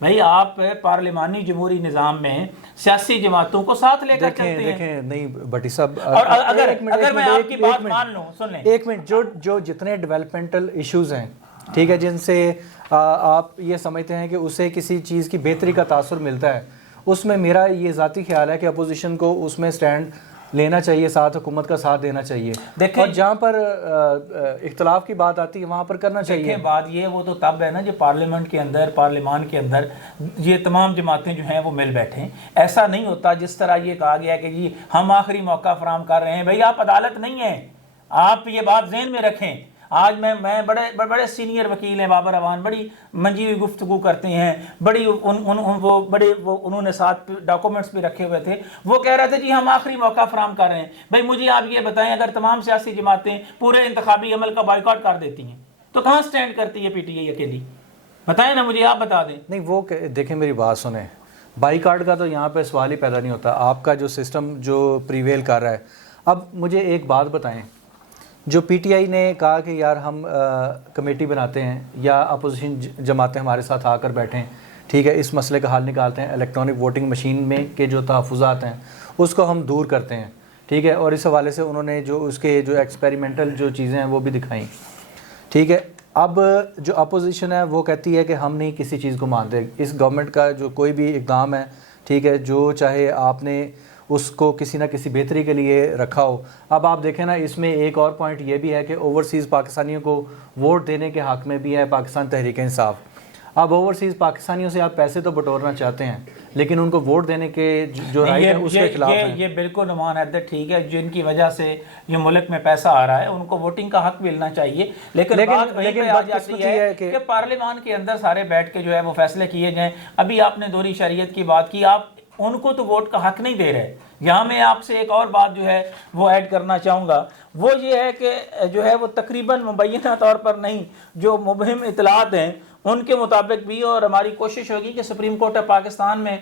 بھائی آپ پارلیمانی جمہوری نظام میں سیاسی جماعتوں کو ساتھ لے کر چلتے ہیں. دیکھیں نہیں بھٹی صاحب، اور اگر میں آپ کی بات مان لوں، سن لیں ایک منٹ، جو جتنے ڈیولپمنٹل ایشوز ہیں، ٹھیک ہے، جن سے آپ یہ سمجھتے ہیں کہ اسے کسی چیز کی بہتری کا تاثر ملتا ہے، اس میں میرا یہ ذاتی خیال ہے کہ اپوزیشن کو اس میں سٹینڈ لینا چاہیے، ساتھ حکومت کا ساتھ دینا چاہیے، اور جہاں پر اختلاف کی بات آتی ہے وہاں پر کرنا چاہیے. دیکھیں بات یہ وہ تو تب ہے نا جو پارلیمان کے اندر یہ تمام جماعتیں جو ہیں وہ مل بیٹھیں. ایسا نہیں ہوتا جس طرح یہ کہا گیا کہ جی ہم آخری موقع فراہم کر رہے ہیں. بھائی آپ عدالت نہیں ہیں، آپ یہ بات ذہن میں رکھیں. آج میں بڑے سینئر وکیل ہیں بابر اوان، بڑی منجی ہوئی گفتگو کرتے ہیں، انہوں نے ساتھ ڈاکومنٹس بھی رکھے ہوئے تھے. وہ کہہ رہے تھے جی ہم آخری موقع فراہم کر رہے ہیں. بھائی مجھے آپ یہ بتائیں اگر تمام سیاسی جماعتیں پورے انتخابی عمل کا بائیکاٹ کر دیتی ہیں تو کہاں سٹینڈ کرتی ہے پی ٹی آئی اکیلی؟ بتائیں نا مجھے، آپ بتا دیں. نہیں وہ دیکھیں میری بات سنیں، بائی کارڈ کا تو یہاں پہ سوال ہی پیدا نہیں ہوتا. آپ کا جو سسٹم جو پریویل کر رہا ہے، اب مجھے ایک بات بتائیں، جو پی ٹی آئی نے کہا کہ یار ہم کمیٹی بناتے ہیں یا اپوزیشن جماعتیں ہمارے ساتھ آ کر بیٹھیں، ٹھیک ہے، اس مسئلے کا حل نکالتے ہیں، الیکٹرانک ووٹنگ مشین میں کے جو تحفظات ہیں اس کو ہم دور کرتے ہیں، ٹھیک ہے، اور اس حوالے سے انہوں نے جو اس کے جو ایکسپیریمنٹل جو چیزیں ہیں وہ بھی دکھائیں، ٹھیک ہے. اب جو اپوزیشن ہے وہ کہتی ہے کہ ہم نہیں کسی چیز کو مانتے، اس گورنمنٹ کا جو کوئی بھی اقدام ہے، ٹھیک ہے، جو چاہے آپ نے اس کو کسی نہ کسی بہتری کے لیے رکھا ہو. اب آپ دیکھیں نا، اس میں ایک اور پوائنٹ یہ بھی ہے کہ اوورسیز پاکستانیوں کو ووٹ دینے کے حق میں بھی ہے پاکستان تحریک انصاف. اب اوورسیز پاکستانیوں سے آپ پیسے تو بٹورنا چاہتے ہیں لیکن ان کو ووٹ دینے کے جو رائٹ ہے اس کے خلاف ہیں. یہ بالکل نمان حیدر ٹھیک ہے، جن کی وجہ سے یہ ملک میں پیسہ آ رہا ہے ان کو ووٹنگ کا حق ملنا چاہیے. لیکن بات وہیں پہ آ جاتی ہے کہ پارلیمان کے اندر سارے بیٹھ کے جو ہے وہ فیصلے کیے جائیں. ابھی آپ نے دوہری شریعت کی بات کی، آپ ان کو تو ووٹ کا حق نہیں دے رہے. یہاں میں آپ سے ایک اور بات جو ہے وہ ایڈ کرنا چاہوں گا، وہ یہ ہے کہ جو ہے وہ تقریباً مبینہ طور پر نہیں، جو مبہم اطلاعات ہیں ان کے مطابق بھی، اور ہماری کوشش ہوگی کہ سپریم کورٹ آف پاکستان میں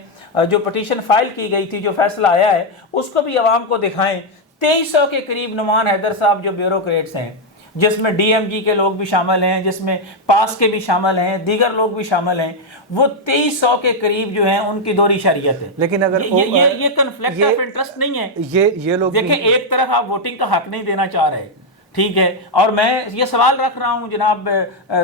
جو پٹیشن فائل کی گئی تھی، جو فیصلہ آیا ہے، اس کو بھی عوام کو دکھائیں. 2300 کے قریب نعمان حیدر صاحب جو بیوروکریٹس ہیں، جس میں ڈی ایم جی کے لوگ بھی شامل ہیں، جس میں پاس کے بھی شامل ہیں، دیگر لوگ بھی شامل ہیں، وہ 2300 کے قریب جو ہیں ان کی دوہری شریعت ہے. لیکن اگر یہ کنفلکٹ آف انٹرسٹ نہیں ہے. یہ لوگ دیکھیں ایک طرف آپ ووٹنگ کا حق نہیں دینا چاہ رہے، ٹھیک ہے، اور میں یہ سوال رکھ رہا ہوں جناب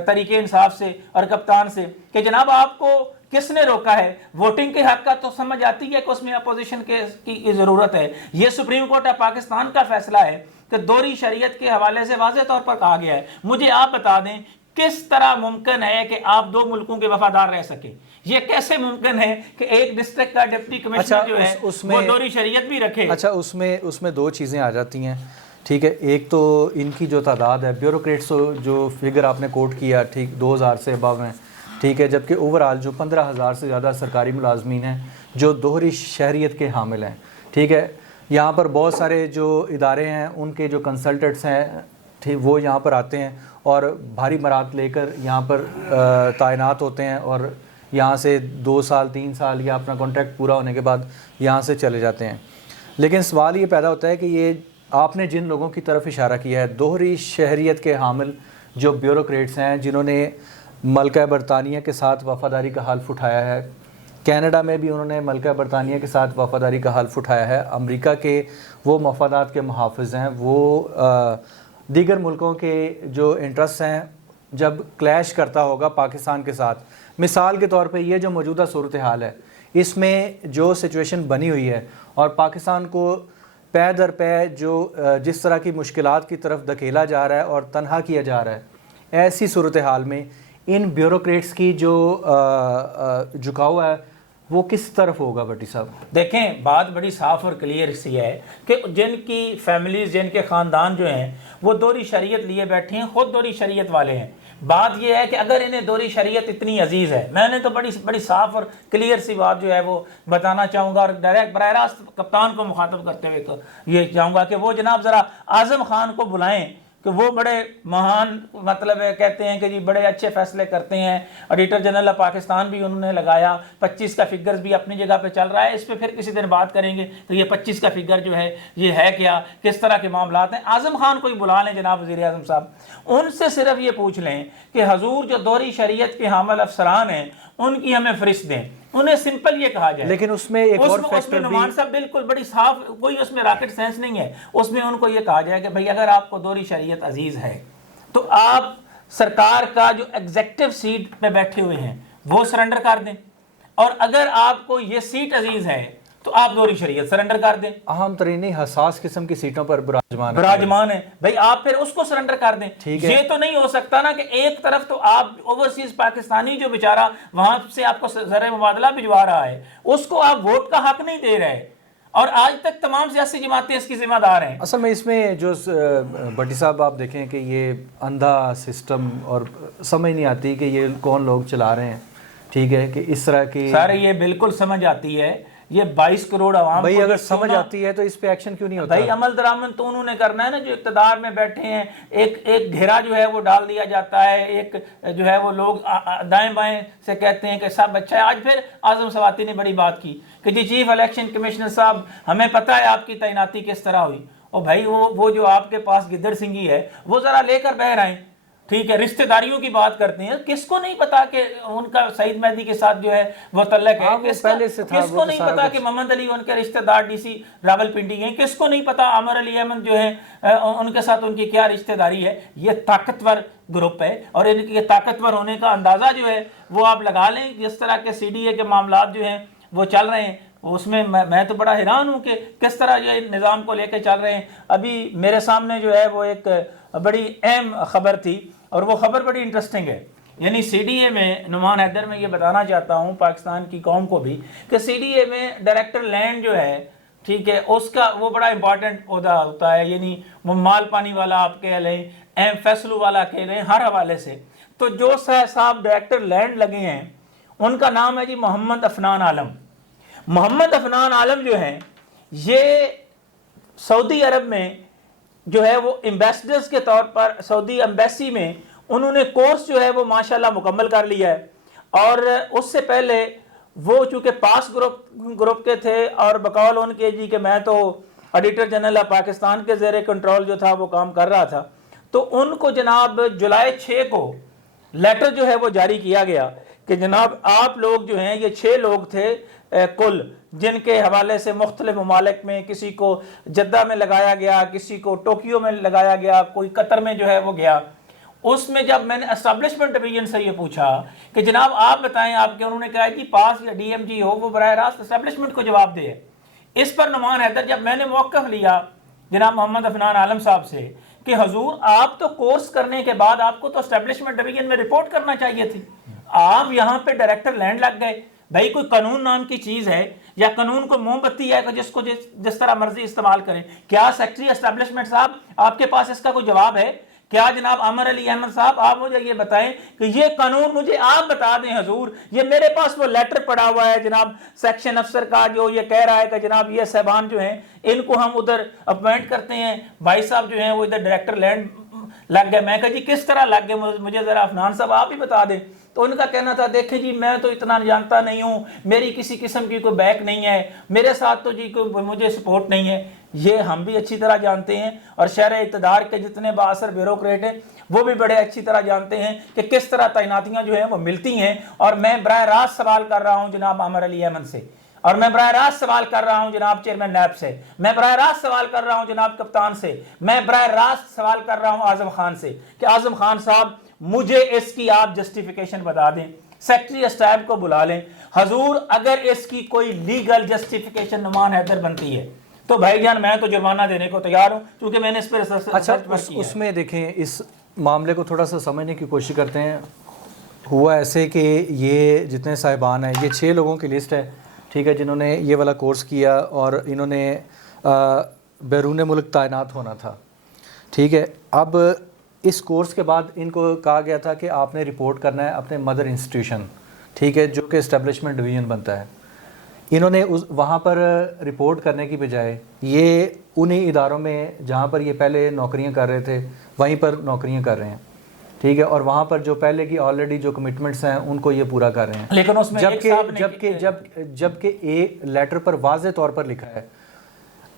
تحریک انصاف سے اور کپتان سے کہ جناب آپ کو کس نے روکا ہے؟ ووٹنگ کے حق کا تو سمجھ آتی ہے کہ اس میں اپوزیشن کی ضرورت ہے. یہ سپریم کورٹ آف پاکستان کا فیصلہ ہے کہ دوہری شریعت کے حوالے سے واضح طور پر کہا گیا ہے. مجھے آپ بتا دیں کس طرح ممکن ہے کہ آپ دو ملکوں کے وفادار رہ سکیں؟ یہ کیسے ممکن ہے کہ ایک ڈسٹرکٹ کا ڈپٹی کمشنر جو ہے وہ دوہری شریعت بھی رکھے؟ اچھا، اس میں دو چیزیں آ جاتی ہیں، ٹھیک ہے. ایک تو ان کی جو تعداد ہے بیوروکریٹس، جو فگر آپ نے کوٹ کیا، ٹھیک، 2000 سے ابو ہیں، ٹھیک ہے، جبکہ اوورآل جو 15,000 سے زیادہ سرکاری ملازمین ہیں جو دوہری شہریت کے حامل ہیں، ٹھیک ہے. یہاں پر بہت سارے جو ادارے ہیں ان کے جو کنسلٹنٹس ہیں، ٹھیک، وہ یہاں پر آتے ہیں اور بھاری مراد لے کر یہاں پر تعینات ہوتے ہیں، اور یہاں سے 2 سال 3 سال یا اپنا کانٹریکٹ پورا ہونے کے بعد یہاں سے چلے جاتے ہیں. لیکن سوال یہ پیدا ہوتا ہے کہ یہ آپ نے جن لوگوں کی طرف اشارہ کیا ہے، دوہری شہریت کے حامل جو بیوروکریٹس ہیں، جنہوں نے ملکہ برطانیہ کے ساتھ وفاداری کا حلف اٹھایا ہے، کینیڈا میں بھی انہوں نے ملکہ برطانیہ کے ساتھ وفاداری کا حلف اٹھایا ہے، امریکہ کے وہ مفادات کے محافظ ہیں، وہ دیگر ملکوں کے جو انٹرسٹ ہیں جب کلیش کرتا ہوگا پاکستان کے ساتھ. مثال کے طور پہ یہ جو موجودہ صورتحال ہے، اس میں جو سچویشن بنی ہوئی ہے اور پاکستان کو پے در پے جو جس طرح کی مشکلات کی طرف دھکیلا جا رہا ہے اور تنہا کیا جا رہا ہے، ایسی صورتحال میں ان بیوروکریٹس کی جو جھکاؤ ہے وہ کس طرف ہوگا بٹی صاحب؟ دیکھیں بات بڑی صاف اور کلیئر سی ہے کہ جن کی فیملیز، جن کے خاندان جو ہیں وہ دوہری شریعت لیے بیٹھے ہیں، خود دوہری شریعت والے ہیں. بات یہ ہے کہ اگر انہیں دوہری شریعت اتنی عزیز ہے، میں نے تو بڑی صاف اور کلیئر سی بات جو ہے وہ بتانا چاہوں گا، اور ڈائریکٹ براہ راست کپتان کو مخاطب کرتے ہوئے یہ چاہوں گا کہ وہ جناب ذرا اعظم خان کو بلائیں کہ وہ بڑے مہان، مطلب ہے کہتے ہیں کہ جی بڑے اچھے فیصلے کرتے ہیں. آڈیٹر جنرل آف پاکستان بھی انہوں نے لگایا، 25 کا فگرز بھی اپنی جگہ پہ چل رہا ہے. اس پہ پھر کسی دن بات کریں گے کہ یہ 25 کا فگر جو ہے یہ ہے کیا، کس طرح کے معاملات ہیں. اعظم خان کو ہی بلا لیں جناب وزیر اعظم صاحب، ان سے صرف یہ پوچھ لیں کہ حضور جو دوہری شریعت کے حامل افسران ہیں ان کی ہمیں فہرست دیں. انہیں سمپل یہ کہا جائے. لیکن اس میں ایک اور اس فیکٹر میں بھی نعمان صاحب بالکل بڑی صاف, کوئی اس میں راکٹ سائنس نہیں ہے. اس میں ان کو یہ کہا جائے کہ بھئی اگر آپ کو دوہری شریعت عزیز ہے تو آپ سرکار کا جو ایگزیکٹو سیٹ پہ بیٹھے ہوئے ہیں وہ سرنڈر کر دیں, اور اگر آپ کو یہ سیٹ عزیز ہے تو آپ دوہری شریعت سرنڈر کر دیں. اہم ترین حساس قسم کی سیٹوں پر براجمان ہے بھئی, آپ پھر اس کو سرنڈر کر دیں. ٹھیک ہے. یہ تو نہیں ہو سکتا نا کہ ایک طرف تو آپ اوورسیز پاکستانی جو بیچارہ وہاں سے آپ کو زر مبادلہ بھجوا رہا ہے اس کو آپ ووٹ کا حق نہیں دے رہے, اور آج تک تمام سیاسی جماعتیں اس کی ذمہ دار ہیں. اصل میں اس میں جو بٹی صاحب آپ دیکھیں کہ یہ اندھا سسٹم اور سمجھ نہیں آتی کہ یہ کون لوگ چلا رہے ہیں. ٹھیک ہے کہ اس طرح کی سارے یہ بالکل سمجھ آتی ہے, یہ 22 کروڑ عوام بھائی اگر سمجھ آتی ہے تو اس پہ ایکشن کیوں نہیں ہوتا؟ بھائی عمل درآمد تو انہوں نے کرنا ہے نا جو اقتدار میں بیٹھے ہیں. ایک گھیرا جو ہے وہ ڈال دیا جاتا ہے, ایک جو ہے وہ لوگ دائیں بائیں سے کہتے ہیں کہ سب اچھا ہے. آج پھر اعظم سواتی نے بڑی بات کی کہ جی چیف الیکشن کمشنر صاحب ہمیں پتہ ہے آپ کی تعیناتی کس طرح ہوئی. اور بھائی وہ جو آپ کے پاس گدڑ سنگھی ہے وہ ذرا لے کر بہر آئیں. ٹھیک ہے, رشتہ داریوں کی بات کرتے ہیں, کس کو نہیں پتا کہ ان کا سعید مہدی کے ساتھ جو ہے وہ تعلق ہے؟ کس کو نہیں پتا کہ محمد علی ان کے رشتہ دار ڈی سی راولپنڈی ہیں؟ کس کو نہیں پتا عامر علی احمد جو ہے ان کے ساتھ ان کی کیا رشتہ داری ہے؟ یہ طاقتور گروپ ہے, اور ان کے طاقتور ہونے کا اندازہ جو ہے وہ آپ لگا لیں. جس طرح کے سی ڈی اے کے معاملات جو ہیں وہ چل رہے ہیں, اس میں میں تو بڑا حیران ہوں کہ کس طرح یہ نظام کو لے کے چل رہے ہیں. ابھی میرے سامنے جو ہے وہ ایک بڑی اہم خبر تھی, اور وہ خبر بڑی انٹرسٹنگ ہے. یعنی سی ڈی اے میں نعمان حیدر میں یہ بتانا چاہتا ہوں پاکستان کی قوم کو بھی کہ سی ڈی اے میں ڈائریکٹر لینڈ جو ہے, ٹھیک ہے, اس کا وہ بڑا امپورٹنٹ عہدہ ہوتا ہے. یعنی وہ مال پانی والا آپ کہہ لیں, اہم فیصلوں والا کہہ لیں, ہر حوالے سے. تو جو صاحب ڈائریکٹر لینڈ لگے ہیں ان کا نام ہے جی محمد عفنان عالم. محمد عفنان عالم جو ہیں یہ سعودی عرب میں جو ہے وہ ایمبیسڈرز کے طور پر سعودی ایمبیسی میں انہوں نے کورس جو ہے وہ ماشاءاللہ مکمل کر لیا ہے. اور اس سے پہلے وہ چونکہ پاس گروپ کے تھے, اور بقول ان کے جی کہ میں تو ایڈیٹر جنرل پاکستان کے زیر کنٹرول جو تھا وہ کام کر رہا تھا, تو ان کو جناب جولائی 6 کو لیٹر جو ہے وہ جاری کیا گیا کہ جناب آپ لوگ جو ہیں, یہ 6 لوگ تھے کل, جن کے حوالے سے مختلف ممالک میں کسی کو جدہ میں لگایا گیا, کسی کو ٹوکیو میں لگایا گیا, کوئی قطر میں جو ہے وہ گیا. اس میں جب میں نے اسٹیبلشمنٹ ڈویژن سے یہ پوچھا کہ جناب آپ بتائیں آپ کے, انہوں نے کہا کہ پاس یا ڈی ایم جی ہو وہ براہ راست اسٹیبلشمنٹ کو جواب دے. اس پر نعمان حیدر جب میں نے موقف لیا جناب محمد عفنان عالم صاحب سے کہ حضور آپ تو کورس کرنے کے بعد آپ کو تو اسٹیبلشمنٹ ڈویژن میں رپورٹ کرنا چاہیے تھی, آپ یہاں پہ ڈائریکٹر لینڈ لگ گئے. بھائی کوئی قانون نام کی چیز ہے یا قانون کو موم بتی ہے کہ جس کو جس طرح مرضی استعمال کریں؟ کیا سیکٹری اسٹیبلشمنٹ صاحب آپ کے پاس اس کا کوئی جواب ہے؟ کیا جناب عامر علی احمد صاحب آپ مجھے یہ بتائیں کہ یہ قانون مجھے آپ بتا دیں حضور. یہ میرے پاس وہ لیٹر پڑا ہوا ہے جناب سیکشن افسر کا جو یہ کہہ رہا ہے کہ جناب یہ صاحبان جو ہیں ان کو ہم ادھر اپوائنٹ کرتے ہیں, بھائی صاحب جو ہیں وہ ادھر ڈائریکٹر لینڈ لگ گئے. میں کہا جی کس طرح لگ گئے, مجھے ذرا عفنان صاحب آپ ہی بتا دیں. تو ان کا کہنا تھا دیکھیں جی میں تو اتنا جانتا نہیں ہوں, میری کسی قسم کی کوئی بیک نہیں ہے, میرے ساتھ تو جی کوئی مجھے سپورٹ نہیں ہے. یہ ہم بھی اچھی طرح جانتے ہیں, اور شہر اقتدار کے جتنے بااثر بیوروکریٹ ہیں وہ بھی بڑے اچھی طرح جانتے ہیں کہ کس طرح تعیناتیاں جو ہیں وہ ملتی ہیں. اور میں براہ راست سوال کر رہا ہوں جناب عامر علی احمد سے, اور میں براہ راست سوال کر رہا ہوں جناب چیئرمین نیب سے, میں براہ راست سوال کر رہا ہوں جناب کپتان سے, میں براہ راست سوال کر رہا ہوں اعظم خان سے کہ اعظم خان صاحب مجھے اس کی آپ جسٹیفیکیشن بتا دیں, سیکٹری اسٹیب کو بلا لیں. حضور اگر اس کی کوئی لیگل جسٹیفیکیشن نعمان حیدر بنتی ہے تو بھائی جان میں تو جرمانہ دینے کو تیار ہوں, کیونکہ میں نے اس پر اچھا اس میں دیکھیں اس معاملے کو تھوڑا سا سمجھنے کی کوشش کرتے ہیں. ہوا ایسے کہ یہ جتنے صاحبان ہیں یہ 6 لوگوں کی لسٹ ہے, ٹھیک ہے, جنہوں نے یہ والا کورس کیا اور انہوں نے بیرون ملک تعینات ہونا تھا. ٹھیک ہے, اب اس کورس کے بعد ان کو کہا گیا تھا کہ آپ نے رپورٹ کرنا ہے اپنے مدر انسٹیٹیوشن, ٹھیک ہے, جو کہ اسٹیبلشمنٹ ڈویژن بنتا ہے. انہوں نے وہاں پر رپورٹ کرنے کی بجائے یہ انہی اداروں میں جہاں پر یہ پہلے نوکریاں کر رہے تھے وہیں پر نوکریاں کر رہے ہیں, ٹھیک ہے, اور وہاں پر جو پہلے کی آلریڈی جو کمٹمنٹس ہیں ان کو یہ پورا کر رہے ہیں. لیکن اس میں جبکہ ایک لیٹر پر واضح طور پر لکھا ہے.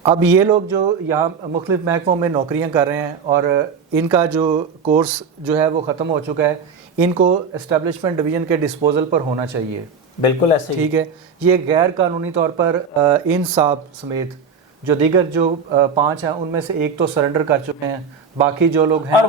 اب یہ لوگ جو یہاں مختلف محکموں میں نوکریاں کر رہے ہیں اور ان کا جو کورس جو ہے وہ ختم ہو چکا ہے, ان کو اسٹیبلشمنٹ ڈویژن کے ڈسپوزل پر ہونا چاہیے. بالکل ایسے ٹھیک ہے. یہ غیر قانونی طور پر ان صاحب سمیت جو دیگر جو 5 ہیں ان میں سے ایک تو سرنڈر کر چکے ہیں, باقی جو لوگ ہیں, اور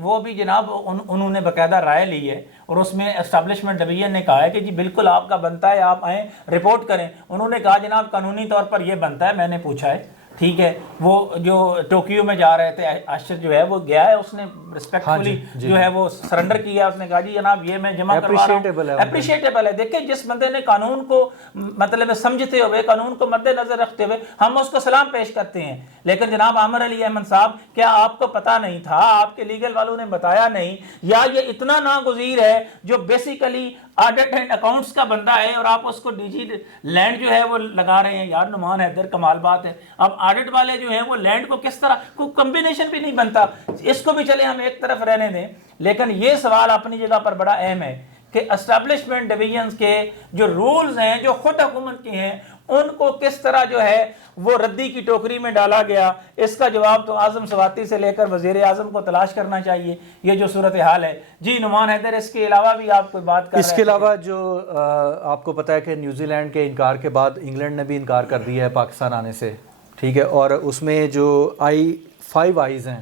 وہ بھی جناب انہوں نے باقاعدہ رائے لی ہے, اور اس میں اسٹیبلشمنٹ ڈویژن نے کہا ہے کہ جی بالکل آپ کا بنتا ہے, آپ آئیں رپورٹ کریں. انہوں نے کہا جناب قانونی طور پر یہ بنتا ہے, میں نے پوچھا ہے, ٹھیک ہے. وہ جو ٹوکیو میں جا رہے تھے اشر جو ہے وہ گیا ہے, اس نے ریسپیکٹفلی جو ہے وہ سرنڈر کیا, اس نے کہا جی جناب یہ میں جمع کروا رہا ہوں. اپریشیٹیبل ہے. دیکھیں جس بندے نے قانون کو مطلب سمجھتے ہوئے, قانون کو مد نظر رکھتے ہوئے ہم اس کو سلام پیش کرتے ہیں. لیکن جناب عامر علی احمد صاحب, کیا آپ کو پتہ نہیں تھا, آپ کے لیگل والوں نے بتایا نہیں, یا یہ اتنا ناگزیر ہے جو بیسیکلی آڈٹ اینڈ اکاؤنٹس کا بندہ ہے اور آپ اس کو ڈی جی لینڈ جو ہے وہ لگا رہے ہیں؟ یار نعمان حیدر کمال بات ہے. اب آڈٹ والے جو ہیں وہ لینڈ کو کس طرح, کوئی کمبینیشن بھی نہیں بنتا, اس کو بھی چلے ہم ایک طرف رہنے دیں. لیکن یہ سوال اپنی جگہ پر بڑا اہم ہے کہ اسٹیبلشمنٹ ڈویژنز کے جو رولز ہیں جو خود حکومت کے ہیں ان کو کس طرح جو ہے وہ ردی کی ٹوکری میں ڈالا گیا. اس کا جواب تو اعظم سواتی سے لے کر وزیر اعظم کو تلاش کرنا چاہیے, یہ جو صورتحال ہے. جی نعمان حیدر, اس کے علاوہ بھی آپ کوئی بات کر رہے ہیں؟ اس کے علاوہ جو آپ کو پتہ ہے کہ نیوزی لینڈ کے انکار کے بعد انگلینڈ نے بھی انکار کر دیا ہے پاکستان آنے سے, ٹھیک ہے. اور اس میں جو 5 آئیز ہیں,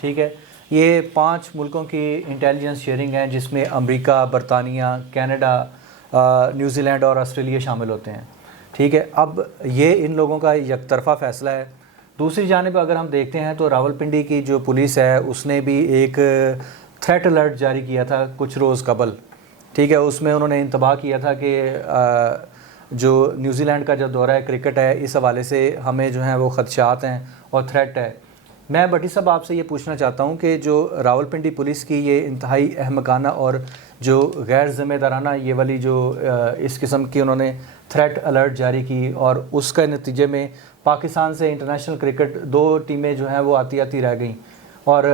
ٹھیک ہے, یہ 5 ملکوں کی انٹیلیجنس شیئرنگ ہے جس میں امریکہ, برطانیہ, کینیڈا, نیوزی لینڈ اور آسٹریلیا شامل ہوتے ہیں, ٹھیک ہے. اب یہ ان لوگوں کا یک طرفہ فیصلہ ہے. دوسری جانب اگر ہم دیکھتے ہیں تو راولپنڈی کی جو پولیس ہے اس نے بھی ایک تھریٹ الرٹ جاری کیا تھا کچھ روز قبل, ٹھیک ہے. اس میں انہوں نے انتباہ کیا تھا کہ جو نیوزی لینڈ کا جو دورہ کرکٹ ہے اس حوالے سے ہمیں جو ہیں وہ خدشات ہیں اور تھریٹ ہے. میں بھٹی صاحب آپ سے یہ پوچھنا چاہتا ہوں کہ جو راولپنڈی پولیس کی یہ انتہائی احمقانہ اور جو غیر ذمہ دارانہ یہ والی جو اس قسم کی انہوں نے تھریٹ الرٹ جاری کی, اور اس کے نتیجے میں پاکستان سے انٹرنیشنل کرکٹ 2 ٹیمیں جو ہیں وہ آتی رہ گئیں اور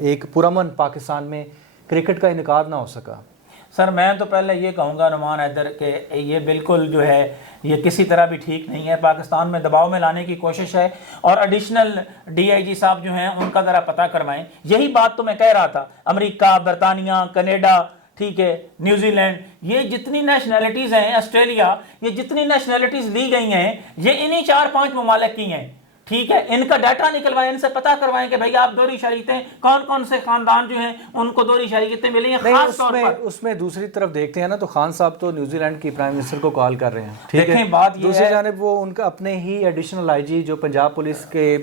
ایک پرامن پاکستان میں کرکٹ کا انعقاد نہ ہو سکا. سر میں تو پہلے یہ کہوں گا نعمان حیدر کہ یہ بالکل جو ہے یہ کسی طرح بھی ٹھیک نہیں ہے. پاکستان میں دباؤ میں لانے کی کوشش ہے, اور ایڈیشنل ڈی آئی جی صاحب جو ہیں ان کا ذرا پتہ کروائیں. یہی بات تو میں کہہ رہا تھا, امریکہ, برطانیہ, کینیڈا, ٹھیک ہے, نیوزی لینڈ, یہ جتنی نیشنلٹیز ہیں, آسٹریلیا, یہ جتنی نیشنلٹیز لی گئی ہیں یہ انہی 4-5 ممالک کی ہیں, ٹھیک ہے. ان کا ڈیٹا نکلوائیں, ان سے پتہ کروائیں کہ بھئی آپ دوہری شریعتیں کون کون سے خاندان جو ہیں ان کو دوہری شریعتیں ملی ہیں. خاص طور پر اس میں دوسری طرف دیکھتے ہیں نا تو خان صاحب تو نیوزی لینڈ کی پرائم منسٹر کو کال کر رہے ہیں, ٹھیک ہے. دیکھیں بات یہ دوسری ہے, جانب وہ ان کا اپنے ہی ایڈیشنل آئی جی جو پنجاب پولیس کے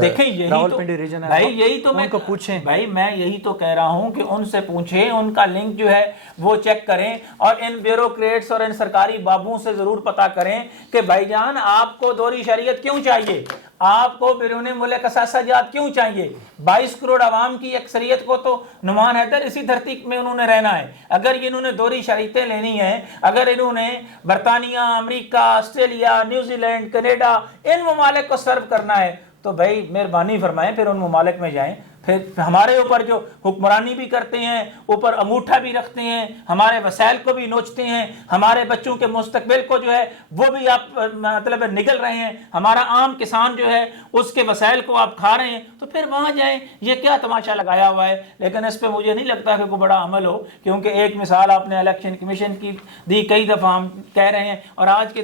دیکھیں یہی راولپنڈی ریجن ہے, بھائی یہی تو ان کو پوچھیں. بھائی میں یہی تو کہہ رہا ہوں کہ ان سے پوچھیں, ان کا لنک جو ہے وہ چیک کریں, اور ان بیوروکریٹس اور ان سرکاری بابوں سے ضرور پتہ کریں کہ بھائی جان آپ کو دوہری شریعت کیوں چاہیے, آپ کو بیرون ملک اثاثہ جات کیوں چاہیے. 22 کروڑ عوام کی اکثریت کو تو نعمان حیدر اسی دھرتی میں انہوں نے رہنا ہے. اگر انہوں نے دوہری شریعتیں لینی ہیں, اگر انہوں نے برطانیہ, امریکہ, آسٹریلیا, نیوزی لینڈ, کینیڈا, ان ممالک کو سرو کرنا ہے تو بھائی مہربانی فرمائیں پھر ان ممالک میں جائیں. پھر ہمارے اوپر جو حکمرانی بھی کرتے ہیں, اوپر انگوٹھا بھی رکھتے ہیں, ہمارے وسائل کو بھی نوچتے ہیں, ہمارے بچوں کے مستقبل کو جو ہے وہ بھی آپ مطلب نگل رہے ہیں, ہمارا عام کسان جو ہے اس کے وسائل کو آپ کھا رہے ہیں, تو پھر وہاں جائیں. یہ کیا تماشا لگایا ہوا ہے؟ لیکن اس پہ مجھے نہیں لگتا کہ کوئی بڑا عمل ہو, کیونکہ ایک مثال آپ نے الیکشن کمیشن کی دی, کئی دفعہ ہم کہہ رہے ہیں, اور آج کے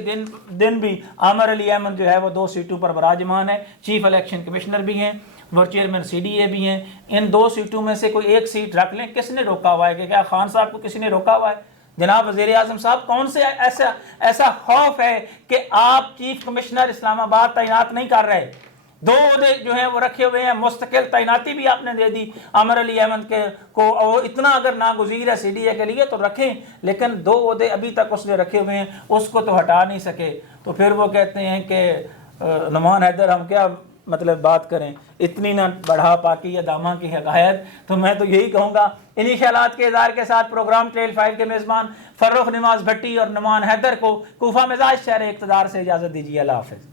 دن بھی عامر علی احمد جو ہے وہ 2 سیٹوں پر براجمان ہے, چیف الیکشن کمشنر بھی ہیں, وہ چیئرمین سی ڈی اے بھی ہیں. ان 2 سیٹوں میں سے کوئی ایک سیٹ رکھ لیں. کس نے روکا ہوا ہے؟ کہ کیا خان صاحب کو کسی نے روکا ہوا ہے؟ جناب وزیر اعظم صاحب, کون سے ایسا خوف ہے کہ آپ چیف کمشنر اسلام آباد تعینات نہیں کر رہے؟ 2 عہدے جو ہیں وہ رکھے ہوئے ہیں, مستقل تعیناتی بھی آپ نے دے دی عامر علی احمد کے کو. وہ اتنا اگر ناگزیر ہے سی ڈی اے کے لیے تو رکھیں, لیکن 2 عہدے ابھی تک اس نے رکھے ہوئے ہیں, اس کو تو ہٹا نہیں سکے. تو پھر وہ کہتے ہیں کہ نعمان حیدر ہم کیا مطلب بات کریں, اتنی نہ بڑھا پاکی یا دامہ کی حقائق. تو میں تو یہی کہوں گا, انہی خیالات کے اظہار کے ساتھ پروگرام ٹریل 5 کے میزبان فرخ نماز بھٹی اور نعمان حیدر کو کوفہ مزاج شہر اقتدار سے اجازت دیجیے. اللہ حافظ.